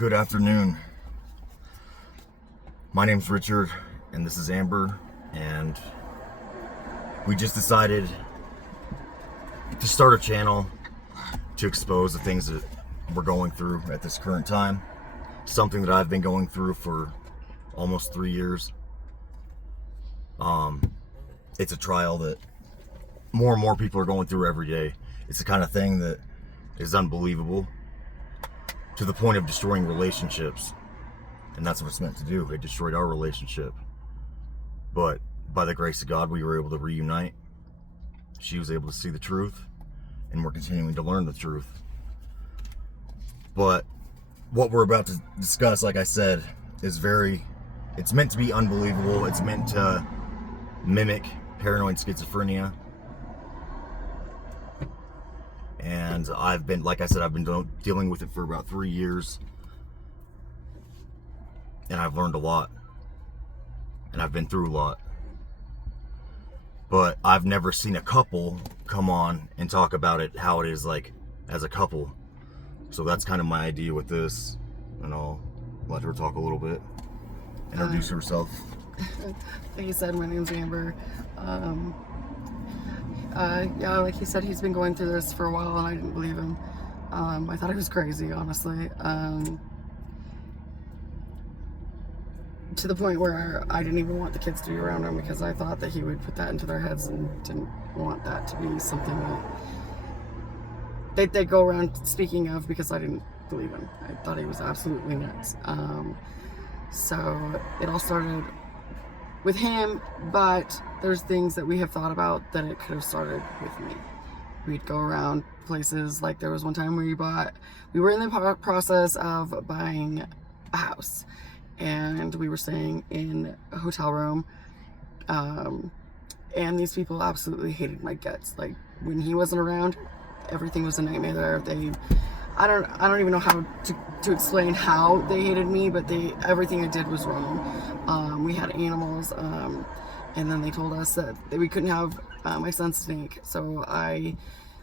Good afternoon. My name's Richard, and this is Amber, and we just decided to start a channel to expose the things that we're going through at this current time. Something that I've been going through for almost 3 years. It's a trial that more and more people are going through every day. It's the kind of thing that is unbelievable, to the point of destroying relationships. And that's what it's meant to do. It destroyed our relationship. But by the grace of God, we were able to reunite. She was able to see the truth, and we're continuing to learn the truth. But what we're about to discuss, like I said, is it's meant to be unbelievable. It's meant to mimic paranoid schizophrenia. And I've been dealing with it for about 3 years. And I've learned a lot. And I've been through a lot. But I've never seen a couple come on and talk about it, how it is like as a couple. So that's kind of my idea with this. And I'll let her talk a little bit. Introduce herself. Like you said, my name's Amber. Yeah, like he said, he's been going through this for a while, and I didn't believe him. I thought he was crazy, honestly. To the point where I didn't even want the kids to be around him, because I thought that he would put that into their heads and didn't want that to be something that they go around speaking of, because I didn't believe him. I thought he was absolutely nuts. So it all started with him, but there's things that we have thought about that it could have started with me. We'd go around places, like there was one time we were in the process of buying a house, and we were staying in a hotel room, and these people absolutely hated my guts. Like, when he wasn't around, everything was a nightmare there. I don't even know how to explain how they hated me, but everything I did was wrong. We had animals, and then they told us that we couldn't have my son's snake. So I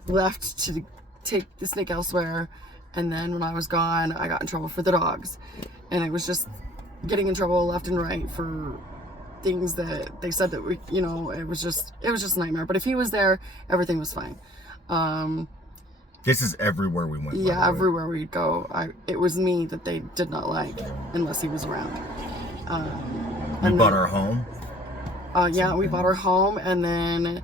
left to take the snake elsewhere, and then when I was gone, I got in trouble for the dogs. And it was just getting in trouble left and right for things that they said that it was just a nightmare. But if he was there, everything was fine. This is everywhere we went. Yeah, everywhere we'd go. It was me that they did not like, unless he was around. We bought our home? Yeah, we bought our home, and then,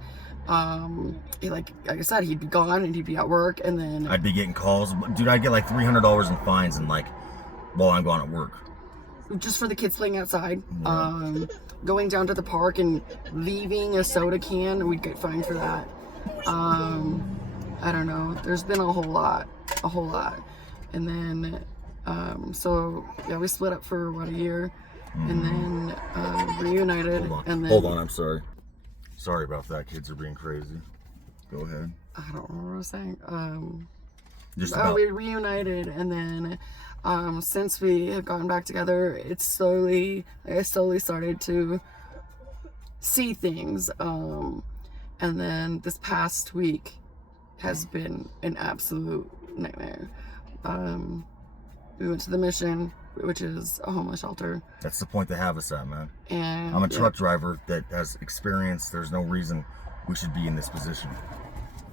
like I said, he'd be gone, and he'd be at work, and then... I'd be getting calls. Dude, I'd get like $300 in fines, and while I'm gone at work. Just for the kids playing outside. Yeah. Going down to the park and leaving a soda can, we'd get fined for that. I don't know. There's been a whole lot. And then, so yeah, we split up for about a year, and then reunited. Hold on, I'm sorry. Sorry about that. Kids are being crazy. Go ahead. I don't know what I was saying. We reunited, and then since we have gotten back together, I slowly started to see things. And then this past week has been an absolute nightmare. We went to the Mission, which is a homeless shelter. That's the point they have us at, man. And I'm a truck driver that has experience. There's no reason we should be in this position.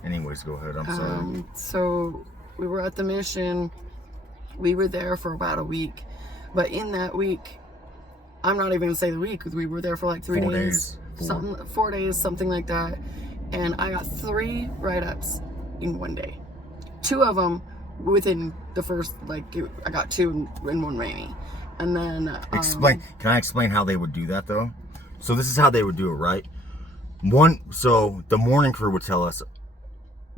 Anyways, go ahead. I'm sorry. So we were at the Mission. We were there for about a week. But in that week, I'm not even going to say the week, because we were there for like 3 days. 4 days, something like that. And I got 3 write-ups in one day. 2 of them within the first, I got 2 and 1 rainy. And then... Can I explain how they would do that, though? So this is how they would do it, right? So the morning crew would tell us,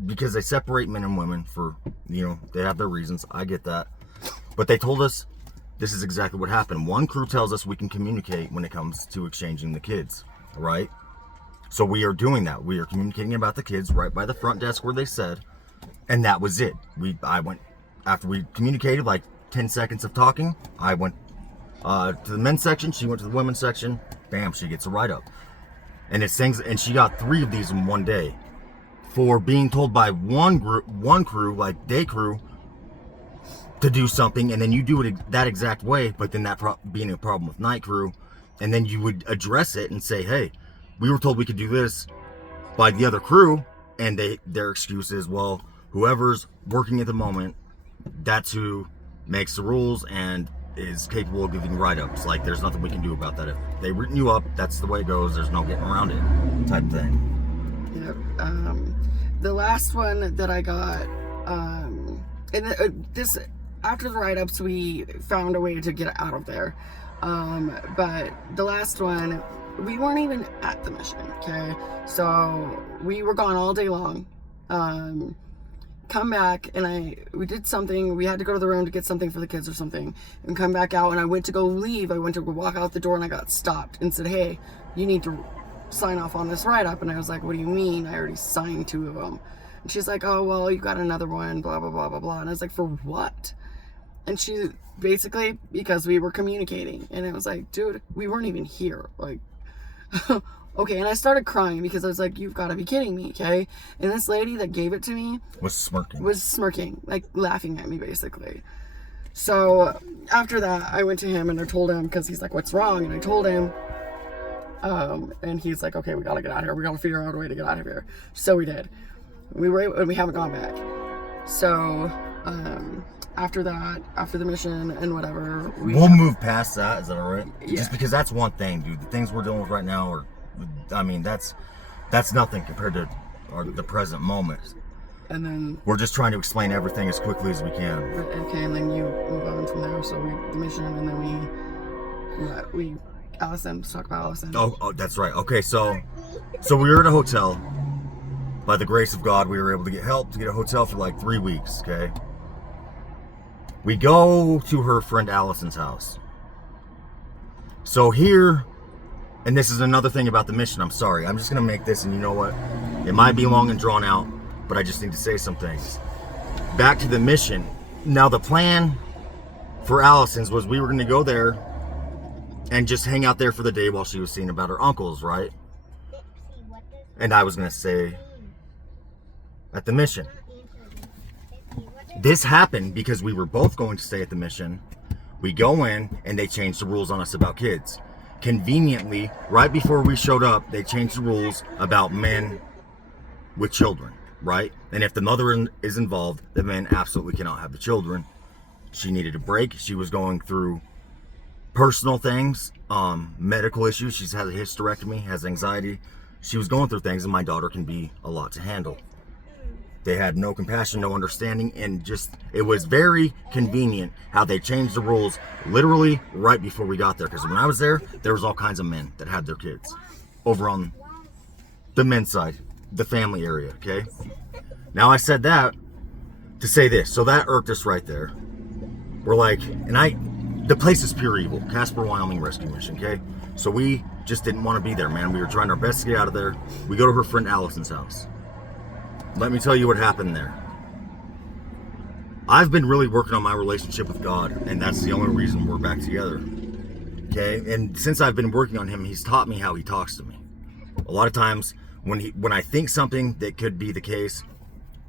because they separate men and women for, they have their reasons. I get that. But they told us this is exactly what happened. One crew tells us we can communicate when it comes to exchanging the kids, right? So we are doing that. We are communicating about the kids right by the front desk where they said, and that was it. I went, after we communicated, 10 seconds of talking, I went to the men's section, she went to the women's section, bam, she gets a write-up. And she got 3 of these in one day for being told by one crew, day crew, to do something, and then you do it that exact way, but then that being a problem with night crew, and then you would address it and say, hey, we were told we could do this by the other crew, and their excuse is, well, whoever's working at the moment, that's who makes the rules and is capable of giving write-ups. Like, there's nothing we can do about that. If they written you up, that's the way it goes. There's no getting around it, type thing. Yep. The last one that I got, this after the write-ups, we found a way to get out of there. But the last one, we weren't even at the mission. Okay, so we were gone all day long. Come back, and we did something. We had to go to the room to get something for the kids or something, and come back out. And I went to go leave. I went to go walk out the door, and I got stopped and said, "Hey, you need to sign off on this write-up." And I was like, "What do you mean? I already signed 2 of them." And she's like, "Oh, well, you got another one, blah, blah, blah, blah, blah." And I was like, "For what?" And she basically, because we were communicating. And it was like, dude, we weren't even here. Like, okay. And I started crying because I was like, you've got to be kidding me, okay? And this lady that gave it to me was smirking, like laughing at me, basically. So after that, I went to him and I told him, because he's like, what's wrong? And I told him. And he's like, okay, we got to get out of here. We got to figure out a way to get out of here. So we did. We haven't gone back. So, after that, after the mission and whatever, we'll move past that. Is that all right? Yeah. Just because that's one thing, dude. The things we're dealing with right now are, I mean, that's nothing compared to the present moment. And then we're just trying to explain everything as quickly as we can. Okay, and then you move on from there. So the mission, and then we Allison. Let's talk about Allison. Oh, that's right. Okay, so we were at a hotel. By the grace of God, we were able to get help to get a hotel for like 3 weeks. Okay. We go to her friend Allison's house. So here, and this is another thing about the mission, I'm sorry. I'm just going to make this, and you know what? It might be long and drawn out, but I just need to say some things. Back to the mission. Now, the plan for Allison's was we were going to go there and just hang out there for the day while she was seeing about her uncles, right? And I was going to say, at the mission. This happened because we were both going to stay at the mission. We go in and they changed the rules on us about kids. Conveniently, right before we showed up, they changed the rules about men with children, right? And if the mother is involved, the men absolutely cannot have the children. She needed a break. She was going through personal things, medical issues. She's had a hysterectomy, has anxiety. She was going through things, and my daughter can be a lot to handle. They had no compassion, no understanding, and just, it was very convenient how they changed the rules literally right before we got there. Because when I was there was all kinds of men that had their kids over on the men's side, the family area, okay? Now, I said that to say this. So that irked us right there. We're like, the place is pure evil. Casper, Wyoming Rescue Mission, okay? So we just didn't want to be there, man. We were trying our best to get out of there. We go to her friend Allison's house. Let me tell you what happened there. I've been really working on my relationship with God, and that's the only reason we're back together. Okay? And since I've been working on him, he's taught me how he talks to me. A lot of times, when I think something that could be the case,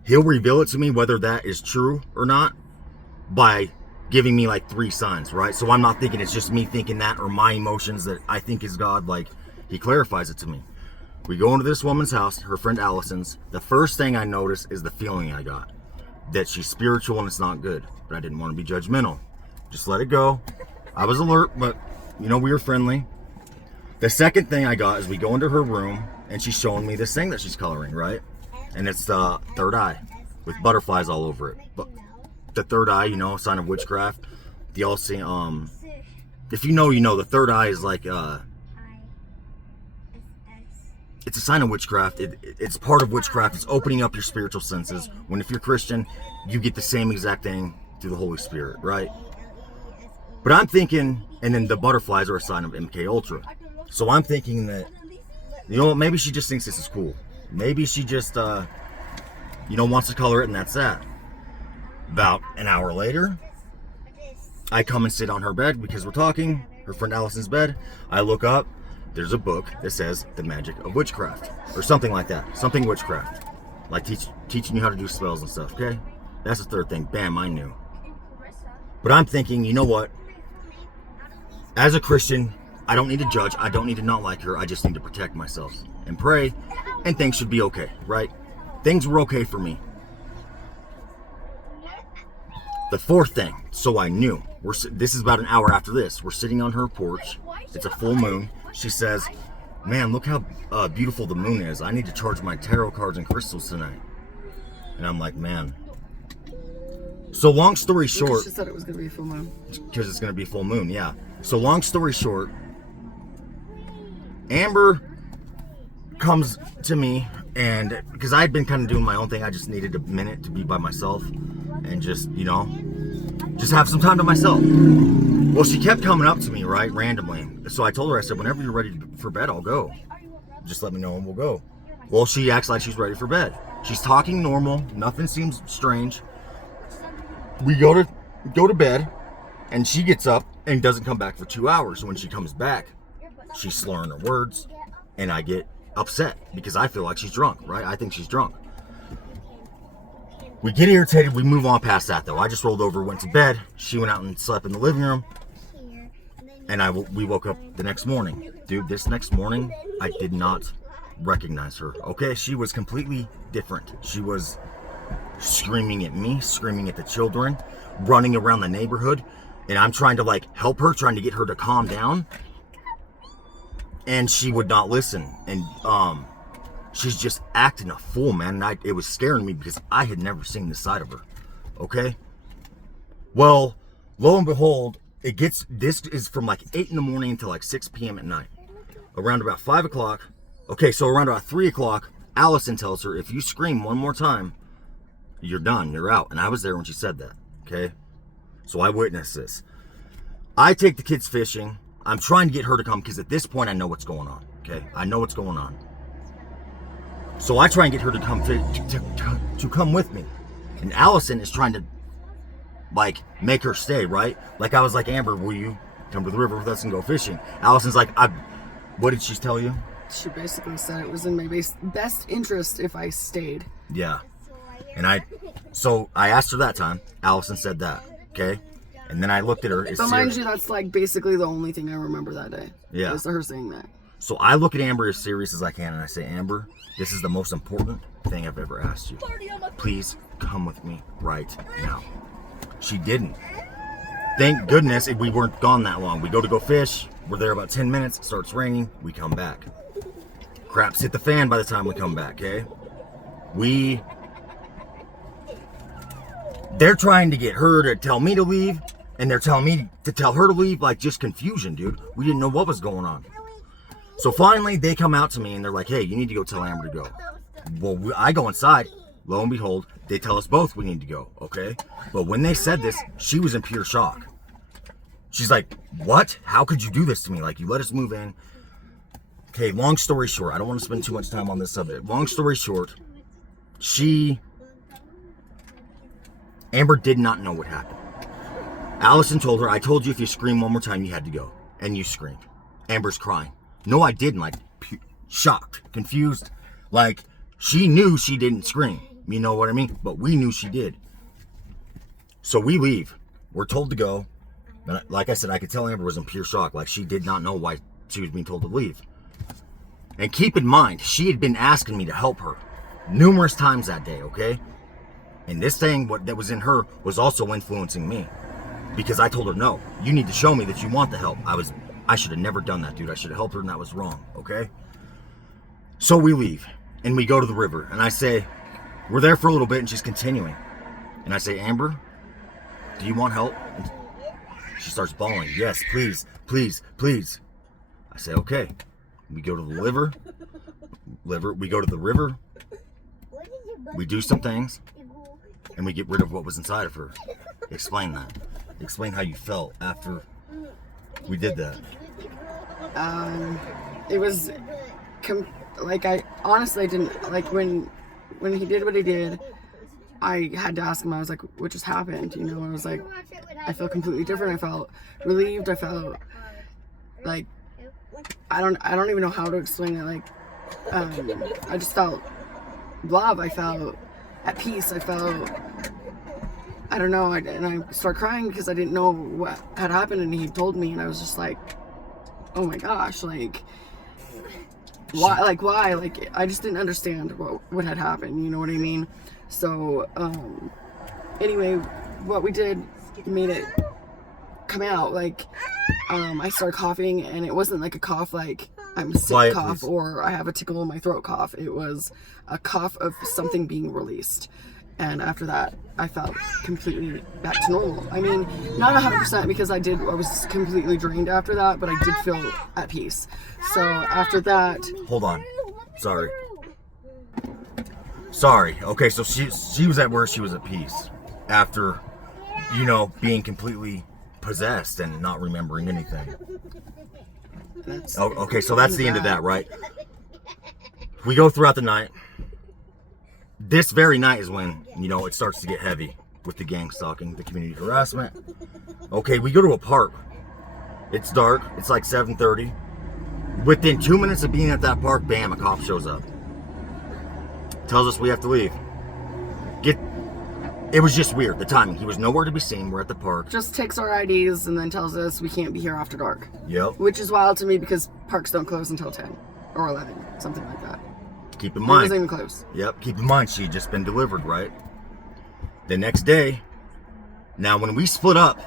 he'll reveal it to me, whether that is true or not, by giving me like 3 signs, right? So I'm not thinking it's just me thinking that, or my emotions that I think is God. Like, he clarifies it to me. We go into this woman's house, her friend Allison's. The first thing I notice is the feeling I got. That she's spiritual and it's not good. But I didn't want to be judgmental. Just let it go. I was alert, but, we were friendly. The second thing I got is we go into her room, and she's showing me this thing that she's coloring, right? And it's the third eye with butterflies all over it. But the third eye, a sign of witchcraft. The all see, if you know, the third eye is like, it's a sign of witchcraft. It's part of witchcraft. It's opening up your spiritual senses. When if you're Christian, you get the same exact thing through the Holy Spirit, right? But I'm thinking, and then the butterflies are a sign of MK Ultra. So I'm thinking that, maybe she just thinks this is cool. Maybe she just, wants to color it, and that's that. About an hour later, I come and sit on her bed because we're talking, her friend Allison's bed. I look up. There's a book that says The Magic of Witchcraft, or something like that. Something witchcraft. Like teaching you how to do spells and stuff, okay? That's the third thing. Bam, I knew. But I'm thinking, you know what? As a Christian, I don't need to judge. I don't need to not like her. I just need to protect myself and pray, and things should be okay, right? Things were okay for me. The fourth thing, so I knew. This is about an hour after this. We're sitting on her porch. It's a full moon. She says, man, look how beautiful the moon is. I need to charge my tarot cards and crystals tonight. And I'm like, man. So long story short. She said it was going to be a full moon. Because it's going to be full moon, yeah. So long story short, Amber comes to me, and because I had been kind of doing my own thing, I just needed a minute to be by myself and just, you know, just have some time to myself. Well, she kept coming up to me, right, randomly. So I told her, I said, whenever you're ready for bed, I'll go. Just let me know and we'll go. Well, she acts like she's ready for bed. She's talking normal. Nothing seems strange. We go to bed, and she gets up and doesn't come back for 2 hours. When she comes back, she's slurring her words, and I get upset because I feel like she's drunk, right? I think she's drunk. We get irritated. We move on past that, though. I just rolled over, went to bed. She went out and slept in the living room, and we woke up the next morning. Dude, this next morning, I did not recognize her. Okay, she was completely different. She was screaming at me, screaming at the children, running around the neighborhood, and I'm trying to like help her, trying to get her to calm down, and she would not listen. And she's just acting a fool, man. And it was scaring me because I had never seen this side of her. Okay, well, lo and behold, this is from like 8 in the morning to like 6 p.m. at night. Around about 5 o'clock, okay, so around about 3 o'clock, Allison tells her, if you scream one more time, you're done, you're out. And I was there when she said that, okay? So I witnessed this. I take the kids fishing. I'm trying to get her to come because at this point I know what's going on, okay? I know what's going on. So I try and get her to come to come with me. And Allison is trying to like make her stay, right? Like I was like, Amber, will you come to the river with us and go fishing? Allison's like, what did she tell you? She basically said it was in my best interest if I stayed. Yeah. And so I asked her that time. Allison said that, okay? And then I looked at her. But mind you, that's like basically the only thing I remember that day. Yeah. Is her saying that. So I look at Amber as serious as I can, and I say, Amber, this is the most important thing I've ever asked you. Please come with me right now. She didn't. Thank goodness we weren't gone that long. We go fish. We're there about 10 minutes. It starts raining. We come back. Craps hit the fan by the time we come back, okay? They're trying to get her to tell me to leave, and they're telling me to tell her to leave, like just confusion, dude. We didn't know what was going on. So finally, they come out to me, and they're like, hey, you need to go tell Amber to go. Well, I go inside. Lo and behold, they tell us both we need to go, okay? But when they said this, she was in pure shock. She's like, what? How could you do this to me? Like, you let us move in. Okay, long story short, I don't want to spend too much time on this subject. Long story short, Amber did not know what happened. Allison told her, I told you if you scream one more time, you had to go. And you screamed. Amber's crying. No, I didn't. Like, shocked, confused. Like, she knew she didn't scream. You know what I mean? But we knew she did. So we leave. We're told to go. But like I said, I could tell Amber was in pure shock. Like, she did not know why she was being told to leave. And keep in mind, she had been asking me to help her numerous times that day, okay? And this thing that was in her was also influencing me. Because I told her, no, you need to show me that you want the help. I should have never done that, dude. I should have helped her, and that was wrong, okay? So we leave, and we go to the river. And I say, we're there for a little bit, and she's continuing. And I say, Amber, do you want help? And she starts bawling. Yes, please, please, please. I say, okay. We go to the we go to the river. We do some things, and we get rid of what was inside of her. Explain that. Explain how you felt after we did that. It was like I honestly didn't like when he did what he did. I had to ask him. I was like, "What just happened?" You know, I was like, I felt completely different. I felt relieved. I felt like I don't even know how to explain it. Like, I just felt love. I felt at peace. I felt I don't know. And I started crying because I didn't know what had happened, and he told me, and I was just like, oh my gosh, like, why? Like, I just didn't understand what had happened. You know what I mean? So, anyway, what we did made it come out. Like, I started coughing, and it wasn't like a cough like I'm sick Quiet, cough please. or I have a tickle in my throat cough. It was a cough of something being released. And after that, I felt completely back to normal. I mean, not 100% because I was completely drained after that, but I did feel at peace. So after that, Hold on. Sorry. Okay, so she was at where she was at peace after, you know, being completely possessed and not remembering anything. Okay, so that's the end of that, right? We go throughout the night. This very night is when, you know, it starts to get heavy with the gang stalking, the community harassment. Okay, we go to a park. It's dark. It's like 7:30. Within 2 minutes of being at that park, bam, a cop shows up. Tells us we have to leave. It was just weird, the timing. He was nowhere to be seen. We're at the park. just takes our IDs and then tells us we can't be here after dark. Yep. Which is wild to me because parks don't close until 10 or 11, something like that. Keep in It mind. doesn't even close. Yep, keep in mind she had just been delivered, right? The next day, now when we split up,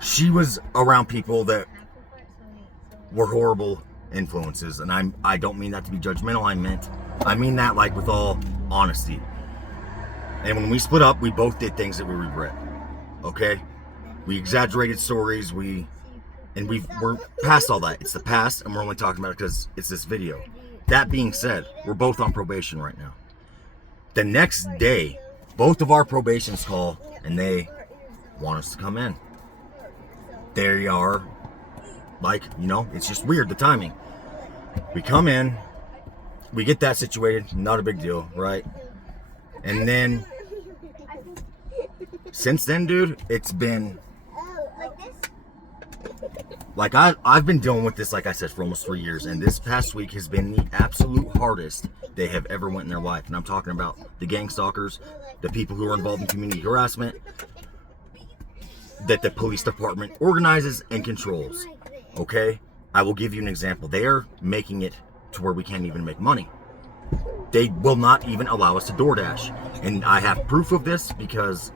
she was around people that were horrible influences, and I don't mean that to be judgmental. I mean that like with all honesty. And when we split up, we both did things that we regret. Okay, we exaggerated stories. We're past all that. It's the past, and we're only talking about it because it's this video. That being said, we're both on probation right now. The next day, both of our probations call, and they want us to come in. They are like, you know, it's just weird, the timing. We come in, we get that situated, not a big deal, right? And then, since then, dude, it's been, like, I've been dealing with this, like I said, for almost 3 years, and this past week has been the absolute hardest they have ever went in their life. And I'm talking about the gang stalkers, the people who are involved in community harassment, that the police department organizes and controls. Okay? I will give you an example. They are making it to where we can't even make money. They will not even allow us to DoorDash. And I have proof of this because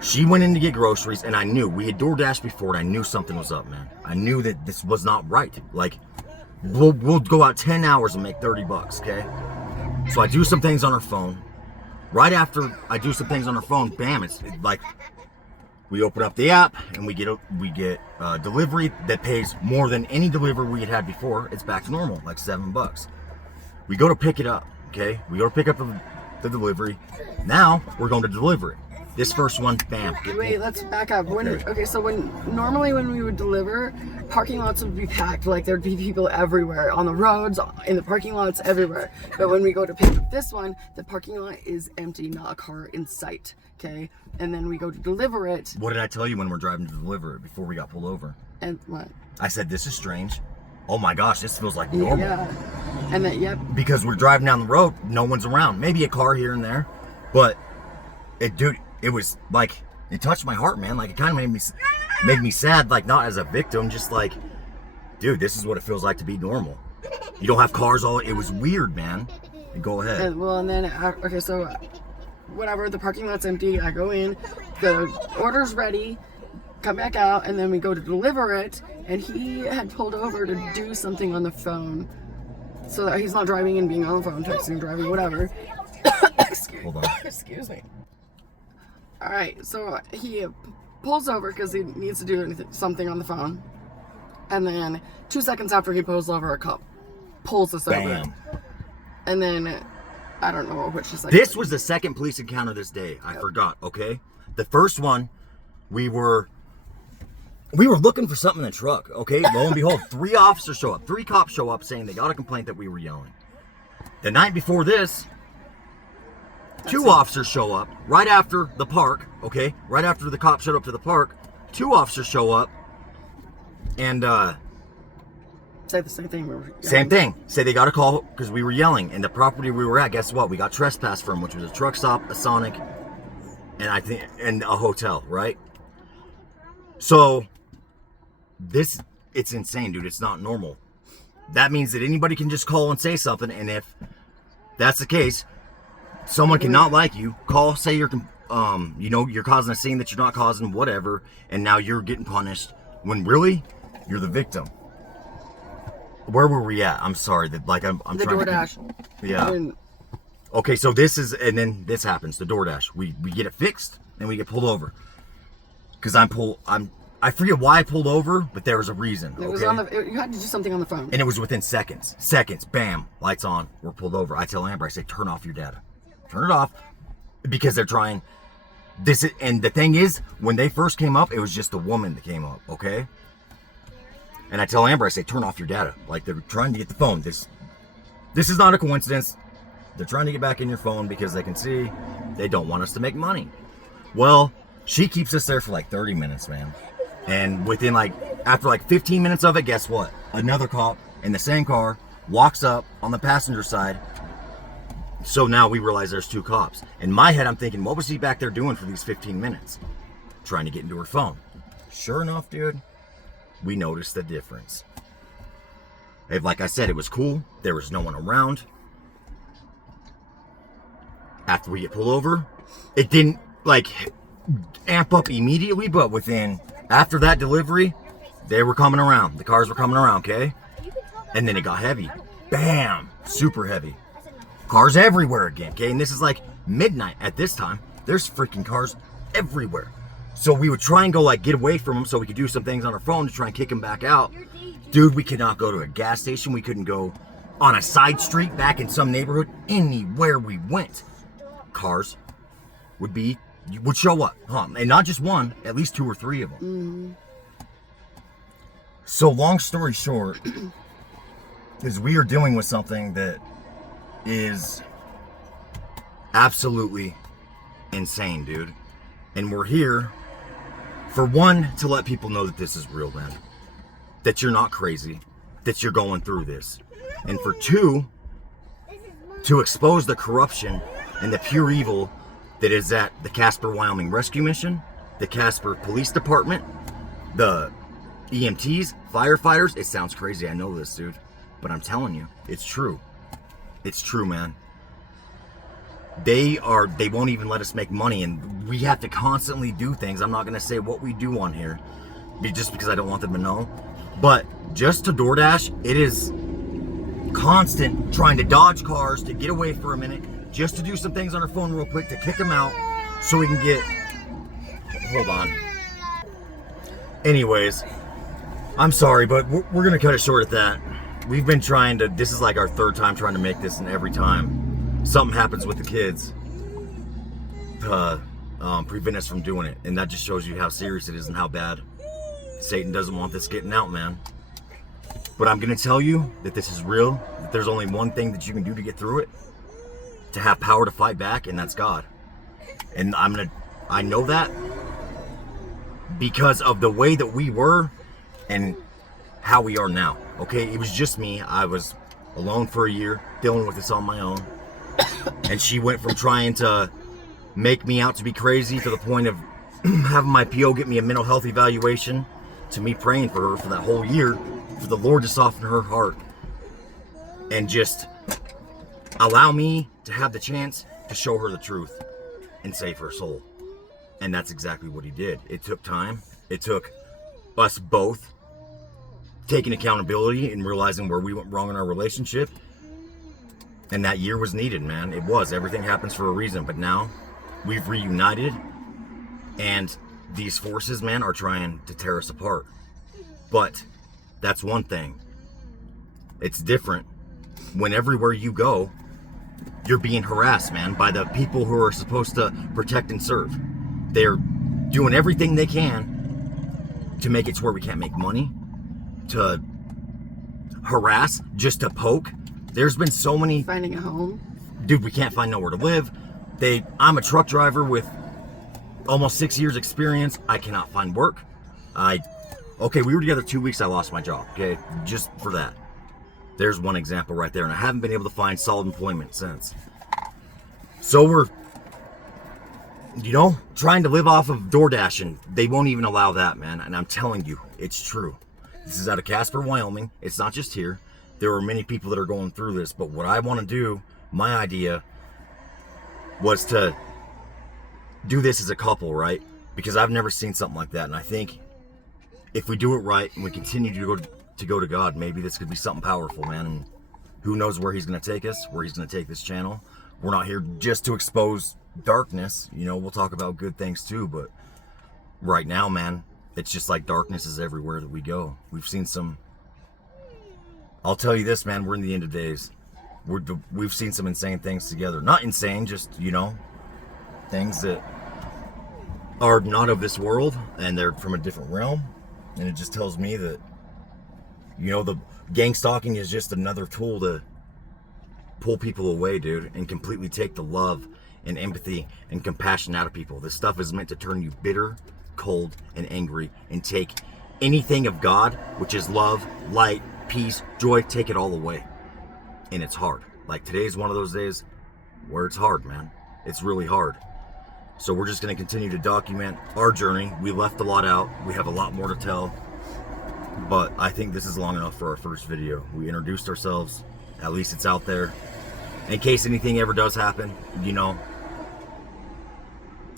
she went in to get groceries, and I knew we had DoorDashed before, and I knew something was up, man. I knew that this was not right. Like, we'll go out 10 hours and make $30, okay? So I do some things on her phone. Right after I do some things on her phone, bam, it's like we open up the app and we get a delivery that pays more than any delivery we had before. It's back to normal, like $7. We go to pick it up, okay? We go to pick up the delivery. Now we're going to deliver it. This first one, bam. Wait, let's back up. So normally when we would deliver, parking lots would be packed. Like there'd be people everywhere, on the roads, in the parking lots, everywhere. But when we go to pick up this one, the parking lot is empty, not a car in sight. Okay, and then we go to deliver it. What did I tell you when we're driving to deliver it before we got pulled over? And what? I said, this is strange. Oh my gosh, this feels like normal. Yeah. And then, yep. Because we're driving down the road, no one's around. Maybe a car here and there, but it was like, it touched my heart, man. Like, it kind of made me sad, like, not as a victim, just like, dude, this is what it feels like to be normal. You don't have cars it was weird, man. Go ahead. And then, okay, so whatever, the parking lot's empty, I go in, the order's ready, come back out, and then we go to deliver it, and he had pulled over to do something on the phone, so that he's not driving and being on the phone, texting, driving, whatever. Hold on. Excuse me. Alright, so he pulls over because he needs to do something on the phone, and then 2 seconds after he pulls over, a cop pulls us over. Bam. And then, I don't know which is like... This was the second police encounter this day. I forgot, okay? The first one, we were looking for something in the truck, okay? Lo and behold, 3 officers show up. 3 cops show up saying they got a complaint that we were yelling. The night before this, 2 officers show up right after the park, okay? Right after the cops showed up to the park, 2 officers show up, and Say the same thing. We were Same thing. Say they got a call because we were yelling, and the property we were at, guess what? We got trespassed from, which was a truck stop, a Sonic, and a hotel, right? So it's insane, dude. It's not normal. That means that anybody can just call and say something, and if that's the case, someone cannot like you. Call, say you're you're causing a scene that you're not causing, whatever, and now you're getting punished when really you're the victim. Where were we at? I'm sorry that I'm the trying DoorDash. Yeah. Okay, so this is, and then this happens. The DoorDash. We get it fixed, and we get pulled over. Cause I forget why I pulled over, but there was a reason. It was on you had to do something on the phone. And it was within seconds. Bam, lights on. We're pulled over. I tell Amber, I say, turn off your data. Turn it off, because they're trying. And the thing is, when they first came up, it was just a woman that came up. Okay. And I tell Amber, I say, turn off your data. Like, they're trying to get the phone. This is not a coincidence. They're trying to get back in your phone because they can see they don't want us to make money. Well, she keeps us there for like 30 minutes, man. And within after 15 minutes of it, guess what? Another cop in the same car walks up on the passenger side. So now we realize there's two cops. In my head, I'm thinking, what was he back there doing for these 15 minutes? Trying to get into her phone. Sure enough, dude, we noticed the difference. Like I said, it was cool. There was no one around. After we get pulled over, it didn't amp up immediately, but after that delivery, they were coming around. The cars were coming around, okay? And then it got heavy. Bam! Super heavy. Cars everywhere again, okay? And this is midnight at this time. There's freaking cars everywhere. So we would try and go get away from them so we could do some things on our phone to try and kick them back out. Dude, we could not go to a gas station. We couldn't go on a side street back in some neighborhood. Anywhere we went, cars would show up. And not just one, at least two or three of them. Mm-hmm. So long story short, is we are dealing with something that is absolutely insane, dude. And we're here, for one, to let people know that this is real, man. That you're not crazy. That you're going through this. And for two, to expose the corruption and the pure evil that is at the Casper, Wyoming Rescue Mission, the Casper Police Department, the EMTs, firefighters. It sounds crazy, I know this, dude. But I'm telling you, it's true. It's true, man. They won't even let us make money, and we have to constantly do things. I'm not going to say what we do on here, just because I don't want them to know. But just to DoorDash, it is constant trying to dodge cars, to get away for a minute, just to do some things on our phone real quick, to kick them out, so we can get... Hold on. Anyways, I'm sorry, but we're going to cut it short at that. We've been trying to... This is our third time trying to make this, and every time something happens with the kids to prevent us from doing it. And that just shows you how serious it is and how bad Satan doesn't want this getting out, man. But I'm going to tell you that this is real, that there's only one thing that you can do to get through it, to have power to fight back, and that's God. And I know that because of the way that we were and how we are now. Okay, it was just me. I was alone for a year, dealing with this on my own. And she went from trying to make me out to be crazy to the point of having my PO get me a mental health evaluation, to me praying for her for that whole year, for the Lord to soften her heart and just allow me to have the chance to show her the truth and save her soul. And that's exactly what he did. It took time. It took us both taking accountability and realizing where we went wrong in our relationship. And that year was needed, man. It was. Everything happens for a reason. But now we've reunited, and these forces, man, are trying to tear us apart. But that's one thing. It's different when everywhere you go, you're being harassed, man, by the people who are supposed to protect and serve. They're doing everything they can to make it to where we can't make money, to harass, just to poke. There's been so many... Finding a home. Dude, we can't find nowhere to live. I'm a truck driver with almost 6 years experience. I cannot find work. Okay, we were together 2 weeks, I lost my job, okay? Just for that. There's one example right there, and I haven't been able to find solid employment since. So we're, trying to live off of DoorDash, and they won't even allow that, man. And I'm telling you, it's true. This is out of Casper, Wyoming. It's not just here. There are many people that are going through this, but what I want to do, my idea, was to do this as a couple, right? Because I've never seen something like that, and I think if we do it right and we continue to go to God, maybe this could be something powerful, man. And who knows where He's going to take us, where He's going to take this channel. We're not here just to expose darkness. We'll talk about good things too, but right now, man, it's just like darkness is everywhere that we go. We've seen some. I'll tell you this, man, we're in the end of days. We've seen some insane things together. Not insane, just, things that are not of this world and they're from a different realm. And it just tells me that, the gangstalking is just another tool to pull people away, dude, and completely take the love and empathy and compassion out of people. This stuff is meant to turn you bitter, cold, and angry, and take anything of God, which is love, light, peace, joy, take it all away. And it's hard. Like today's one of those days where it's hard, man. It's really hard. So we're just going to continue to document our journey. We left a lot out. We have a lot more to tell. But I think this is long enough for our first video. We introduced ourselves. At least it's out there. In case anything ever does happen,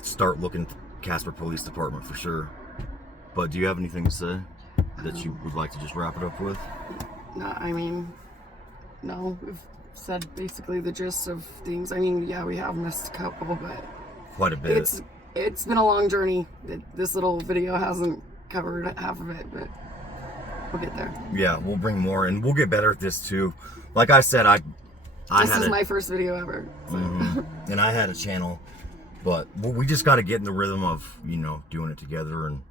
start looking at Casper Police Department for sure. But do you have anything to say that you would like to just wrap it up with? No, we've said basically the gist of things. Yeah, we have missed a couple, but quite a bit. It's been a long journey. This little video hasn't covered half of it, but we'll get there. Yeah, we'll bring more, and we'll get better at this too. Like I said, this is my first video ever. So. Mm-hmm. And I had a channel, but we just got to get in the rhythm of doing it together. And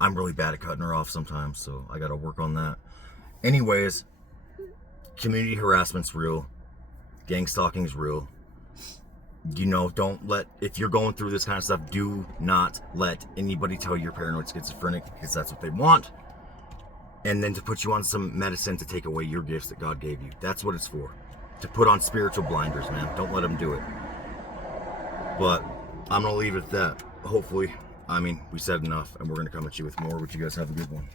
I'm really bad at cutting her off sometimes, so I got to work on that. Anyways, community harassment's real. Gangstalking's real. Don't let, if you're going through this kind of stuff, do not let anybody tell you you're paranoid schizophrenic, because that's what they want. And then to put you on some medicine to take away your gifts that God gave you. That's what it's for. To put on spiritual blinders, man. Don't let them do it. But I'm going to leave it at that. Hopefully, we said enough, and we're going to come at you with more. But you guys have a good one.